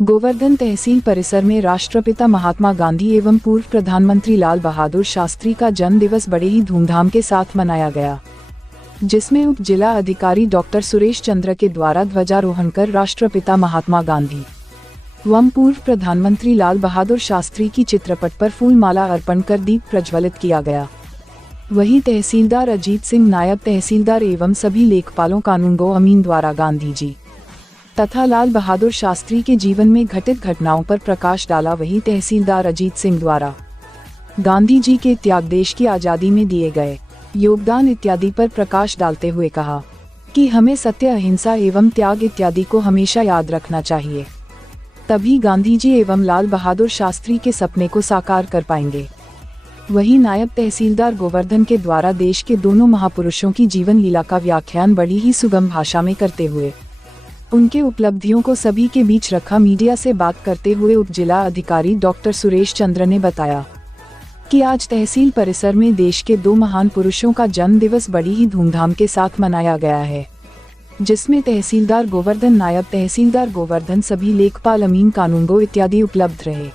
गोवर्धन तहसील परिसर में राष्ट्रपिता महात्मा गांधी एवं पूर्व प्रधानमंत्री लाल बहादुर शास्त्री का जन्म दिवस बड़े ही धूमधाम के साथ मनाया गया, जिसमें उप जिला अधिकारी डॉक्टर सुरेश चंद्र के द्वारा ध्वजारोहण कर राष्ट्रपिता महात्मा गांधी एवं पूर्व प्रधानमंत्री लाल बहादुर शास्त्री की चित्रपट पर फूल माला अर्पण कर दीप प्रज्वलित किया गया। वहीं तहसीलदार अजीत सिंह, नायब तहसीलदार एवं सभी लेखपालों कानूनगो अमीन द्वारा गांधी जी तथा लाल बहादुर शास्त्री के जीवन में घटित घटनाओं पर प्रकाश डाला। वहीं तहसीलदार अजीत सिंह द्वारा गांधी जी के त्याग, देश की आज़ादी में दिए गए योगदान इत्यादि पर प्रकाश डालते हुए कहा कि हमें सत्य, अहिंसा एवं त्याग इत्यादि को हमेशा याद रखना चाहिए, तभी गांधी जी एवं लाल बहादुर शास्त्री के सपने को साकार कर पाएंगे। वहीं नायब तहसीलदार गोवर्धन के द्वारा देश के दोनों महापुरुषों की जीवन लीला का व्याख्यान बड़ी ही सुगम भाषा में करते हुए उनके उपलब्धियों को सभी के बीच रखा। मीडिया से बात करते हुए उप जिला अधिकारी डॉक्टर सुरेश चंद्र ने बताया कि आज तहसील परिसर में देश के दो महान पुरुषों का जन्म दिवस बड़ी ही धूमधाम के साथ मनाया गया है, जिसमें तहसीलदार गोवर्धन, नायब तहसीलदार गोवर्धन, सभी लेखपाल, अमीन, कानूनगो इत्यादि उपलब्ध रहे।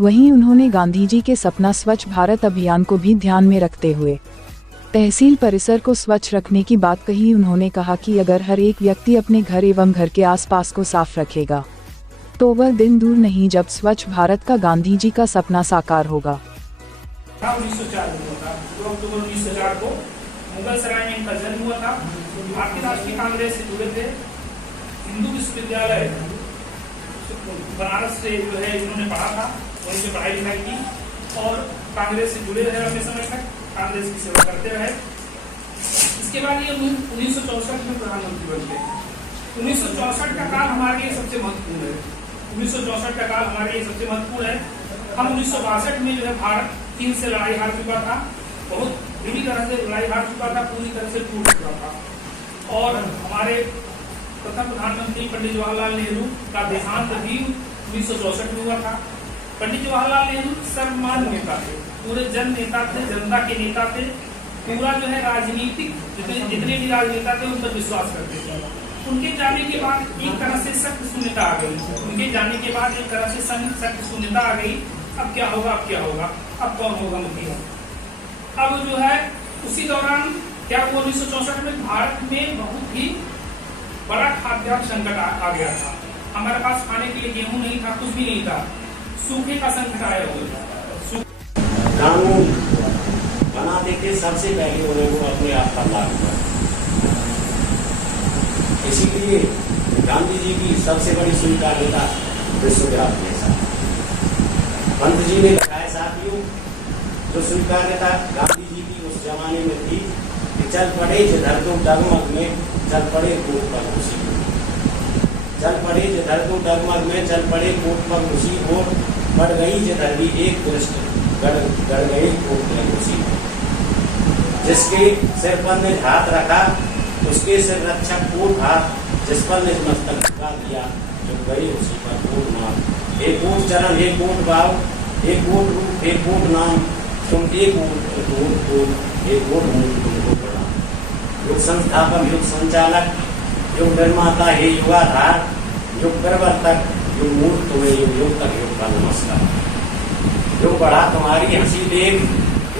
वहीं उन्होंने गांधी जी के सपना स्वच्छ भारत अभियान को भी ध्यान में रखते हुए तहसील परिसर को स्वच्छ रखने की बात कही। उन्होंने कहा कि अगर हर एक व्यक्ति अपने घर एवं घर के आसपास को साफ रखेगा तो वह दिन दूर नहीं जब स्वच्छ भारत का गांधी जी का सपना साकार होगा। 1904 में हुआ था, 2 अक्टूबर 1904 को मुगल सराय में इनका जन्म हुआ था। भारतीय राष्ट्रीय कांग्रेस से जुड़े थे। हिंदू विश्वविद्यालय बनारस से जो है इन्होंने पढ़ा था, वहीं से पढ़ाई लिखाई की और कांग्रेस से जुड़े रहे, लंबे समय तक कांग्रेस की सेवा करते रहे। इसके बाद ये 1964 में प्रधानमंत्री बन गए। 1964 का काल हमारे लिए सबसे महत्वपूर्ण है। 1964 का काल हमारे लिए सबसे महत्वपूर्ण है। हम 1962 में जो है भारत चीन से लड़ाई हार चुका था, बहुत बुरी तरह से लड़ाई हार चुका था, पूरी तरह से टूट चुका था और हमारे प्रथम प्रधानमंत्री पंडित जवाहरलाल नेहरू का देहांत भी 1964 में हुआ था। पंडित जवाहरलाल नेहरू सर्वमान्य नेता थे, पूरे जन नेता थे, जनता के नेता थे। पूरा जो है राजनीतिक जितने भी राजनेता थे उन पर विश्वास करते थे। उनके जाने के बाद एक तरह से सख्त शून्यता आ गई। उनके जाने के बाद एक तरह से सख्त शून्यता आ गई। अब क्या होगा, अब क्या होगा, अब कौन होगा मुखिया। अब जो है उसी दौरान क्या हुआ, 1964 में भारत में बहुत ही बड़ा खाद्यान्न संकट आ गया था। हमारे पास खाने के लिए गेहूं नहीं था, कुछ भी नहीं था, सूखे का संकट आया हुआ था। कानून बनाते थे, सबसे पहले उन्हें वो अपने आप का लागू किया। इसीलिए गांधी जी की सबसे बड़ी स्वीकार्यता विश्वव्यापी है। पंत जी ने बताया साथियों, जो स्वीकार्यता गांधी जी की उस जमाने में थी कि चल पड़े जिधर तो डगमग में, चल पड़े कोट पर खुशी, चल पड़े जिधर तो डगमग में, चल पड़े कोट पर खुशी, और बढ़ गई जिधर भी एक दृष्टि गड़ गई कोट में खुशी। जिसके सिर पर ने हाथ रखा उसके सिर रक्षक कोट हाथ, जिस पर ने मस्तक झुका दिया जो गई उसी पर कोट मार। एक कोट चरण, एक कोट भाव, एक कोट रूप, एक कोट नाम, तुम एक कोट मूल तुमको प्रणाम। युग संस्थापक, युग संचालक, युग निर्माता, हे युगाधार, युग प्रवर्तक, युग मूल तुम्हें युग युग तक युग का नमस्कार। युग बढ़ा तुम्हारी हंसी देख,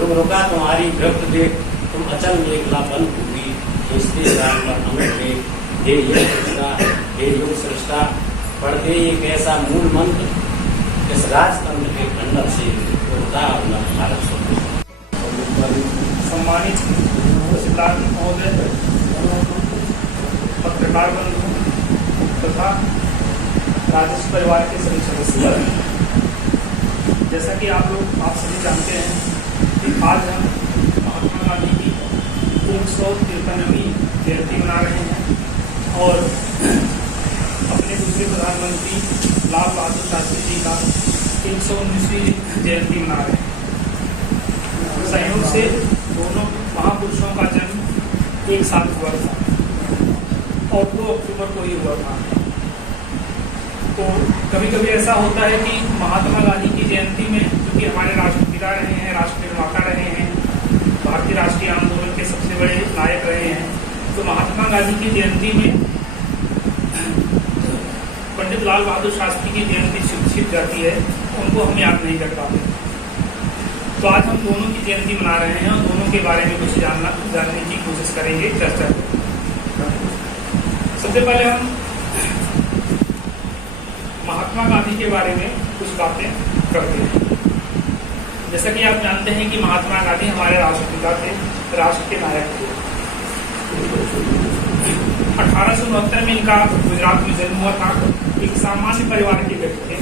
युग रुका तुम्हारी व्यक्त देख, तुम अचल मेघला बन हुई खींचते रात पर अमृत देख। हे युग सृष्टा, हे युग सृष्टा, पढ़ते एक ऐसा मूल मंत्र, इस राजतंत्र के खंडर से भारत सम्मानित तहसीलदार महोदय, पत्रकार बंधु तथा राजस्व परिवार के सभी सदस्य, जैसा कि आप सभी जानते हैं कि आज हम महात्मा गांधी की 153वीं जयंती मना रहे हैं और अपने दूसरे प्रधानमंत्री लाल बहादुर शास्त्री जी का 319वीं जयंती मना रहे हैं। संयोग से दोनों महापुरुषों का जन्म एक साथ हुआ था और 2 अक्टूबर को ही हुआ था। तो कभी कभी ऐसा होता है कि महात्मा गांधी की जयंती में, जो कि हमारे राष्ट्रपिता रहे हैं, राष्ट्र निर्माता रहे हैं, भारतीय राष्ट्रीय आंदोलन के सबसे बड़े नायक रहे हैं, तो महात्मा गांधी की जयंती में पंडित लाल बहादुर शास्त्री की जयंती छिप जाती है, उनको हम याद नहीं कर पाते। तो आज हम दोनों की जयंती मना रहे हैं और दोनों के बारे में कुछ जानने की कोशिश करेंगे, चर्चा करेंगे। सबसे पहले हम महात्मा गांधी के बारे में कुछ बातें करते हैं। जैसा कि आप जानते हैं कि महात्मा गांधी हमारे राष्ट्रपिता थे, राष्ट्र के नायक थे। 1869 में इनका गुजरात में जन्म हुआ था। एक सामान्य परिवार के व्यक्ति थे,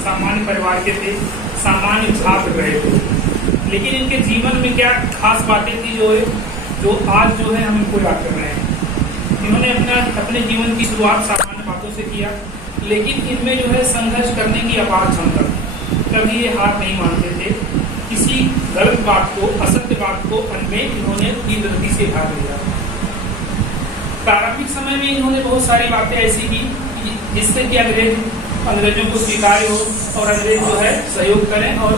सामान्य परिवार के थे, सामान्य छात्र रहे थे। लेकिन इनके जीवन में क्या खास बातें थी जो आज जो है हम इनको याद कर रहे हैं। इन्होंने अपने जीवन की शुरुआत सामान्य बातों से किया, लेकिन इनमें जो है संघर्ष करने की अपार क्षमता। कभी ये हार नहीं मानते थे, किसी गलत बात को, असत्य बात को में इन्होंने तीव्र गति से भाग लिया। प्रारंभिक समय में इन्होंने बहुत सारी बातें ऐसी की जिससे कि अंग्रेजों को स्वीकार हो और अंग्रेज जो है सहयोग करें और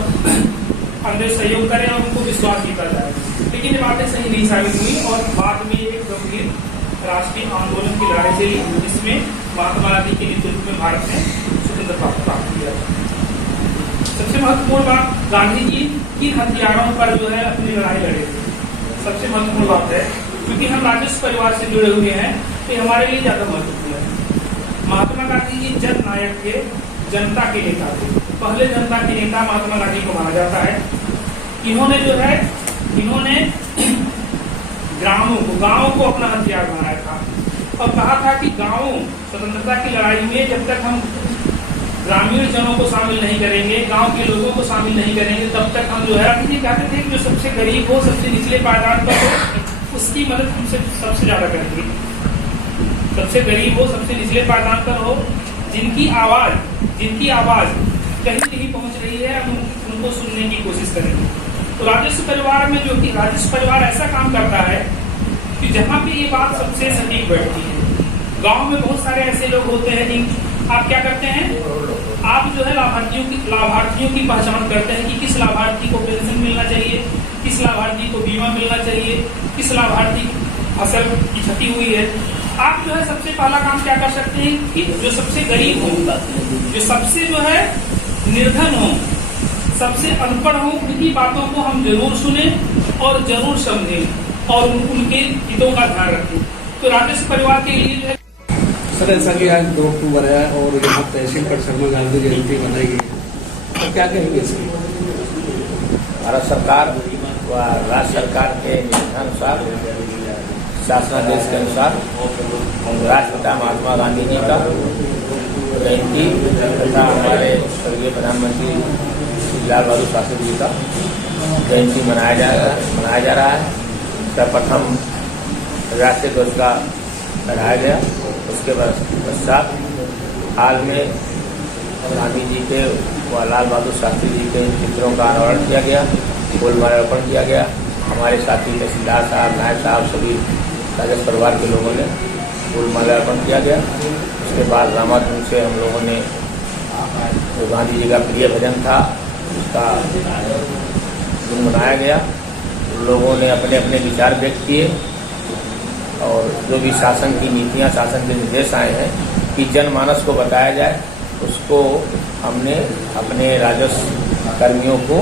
उनको विश्वास जीता जाए। लेकिन ये बातें सही नहीं साबित हुई और बाद में एक गंभीर राष्ट्रीय आंदोलन की लड़ाई चली, जिसमें महात्मा गांधी के नेतृत्व में भारत ने स्वतंत्रता प्राप्त किया। सबसे महत्वपूर्ण बात, गांधी जी किन हथियारों पर जो है अपनी लड़ाई लड़े थे, सबसे महत्वपूर्ण बात है। क्योंकि हम राजस्व परिवार से जुड़े हुए हैं तो हमारे लिए ज्यादा महत्वपूर्ण है। महात्मा गांधी जी जननायक थे, जनता के नेता थे, पहले जनता के नेता महात्मा गांधी को माना जाता है। इन्होंने गांवों को अपना हथियार बनाया था और कहा था कि गांवों स्वतंत्रता की लड़ाई में जब तक हम ग्रामीण जनों को शामिल नहीं करेंगे, गांव के लोगों को शामिल नहीं करेंगे, तब तक हम जो है गांधी जी कहते थे कि जो सबसे गरीब हो, सबसे निचले पायदान पर हो, उसकी मदद हमसे सबसे ज्यादा करेंगे। सबसे गरीब हो, सबसे निचले पायदान पर हो, जिनकी आवाज कहीं नहीं पहुंच रही है, हम उनको सुनने की कोशिश करेंगे। तो राजस्व परिवार में जो कि राजस्व परिवार ऐसा काम करता है कि जहाँ पे ये बात सबसे सटीक बैठती है। गांव में बहुत सारे ऐसे लोग होते हैं जिन आप क्या करते हैं, आप जो है लाभार्थियों की पहचान करते हैं कि किस लाभार्थी को पेंशन मिलना चाहिए, किस लाभार्थी को बीमा मिलना चाहिए, किस लाभार्थी फसल की क्षति हुई है। आप जो है सबसे पहला काम क्या कर सकते हैं कि जो सबसे गरीब हो, जो सबसे जो है निर्धन हो, सबसे अनपढ़ हो, उनकी बातों को हम जरूर सुने और जरूर समझें और उनके हितों का ध्यान रखें। तो राजस्व परिवार के लिए जो है सर, ऐसा कि आज 2 अक्टूबर है और यहाँ तहसील पर शर्मा गांधी जयंती मनाई गई, तो क्या कहेंगे इसमें? भारत सरकार व राज्य सरकार के निर्देशानुसार, शासनादेश के अनुसार राष्ट्रपिता महात्मा गांधी जी का जयंती तथा हमारे स्वर्गीय प्रधानमंत्री लाल बहादुर शास्त्री जी का जयंती मनाया जा रहा है। सर्वप्रथम राष्ट्रीय ध्वज का लहराया गया, उसके पश्चात हाल में गांधी जी के व लाल बहादुर शास्त्री जी के चित्रों का अनावरण किया गया, फूल माल्यार्पण किया गया। हमारे साथी तहसीलदार साहब, नायब साहब, सभी राजस्व परिवार के लोगों ने फूल माल्यार्पण किया गया। उसके बाद रामाधुन से हम लोगों ने जो गांधी जी का प्रिय भजन था उसका गुनगुनाया गया। लोगों ने अपने अपने विचार व्यक्त किए और जो भी शासन की नीतियां, शासन के निर्देश आए हैं कि जनमानस को बताया जाए, उसको हमने अपने राजस्व कर्मियों को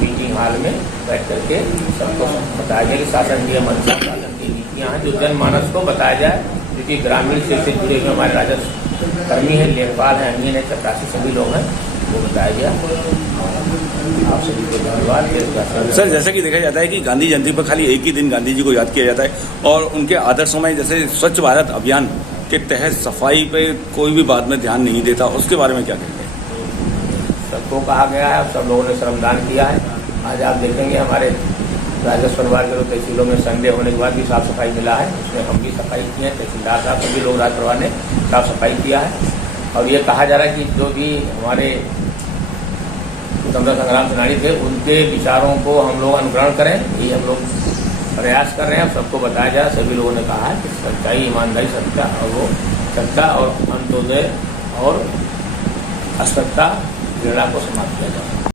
मीटिंग हॉल में बैठ करके सबको बताया गया कि शासन की मंशा, शासन की नीतियां हैं जो जनमानस को बताया जाए। क्योंकि ग्रामीण क्षेत्र से जुड़े हुए हमारे राजस्व कर्मी हैं, लेखपाल हैं, अन्य हैं, चपरासी सभी लोग हैं, वो बताया गया। आप सभी को धन्यवाद। सर, जैसा कि देखा जाता है कि गांधी जयंती पर खाली एक ही दिन गांधी जी को याद किया जाता है और उनके आदर्शों में जैसे स्वच्छ भारत अभियान के तहत सफाई पे कोई भी बात में ध्यान नहीं देता, उसके बारे में क्या कहते हैं? सबको कहा गया है, सब लोगों ने श्रमदान किया है। आज आप देखेंगे हमारे राजस्व परिवार के लोग तहसीलों में संडे होने के बाद भी साफ सफाई मिला है, उसमें हम भी सफाई किए हैं, तहसीलदार साहब सभी लोग राज परिवार ने साफ सफाई किया है। और ये कहा जा रहा है कि जो भी हमारे स्वतंत्रता संग्राम सेनानी थे उनके विचारों को हम लोग अनुकरण करें, ये हम लोग प्रयास कर रहे हैं। सबको बताया जाए, सभी लोगों ने कहा है कि सच्चाई, ईमानदारी, सत्ता और अंत्योदय और अस्पष्टता घृणा को समाप्त किया जाए।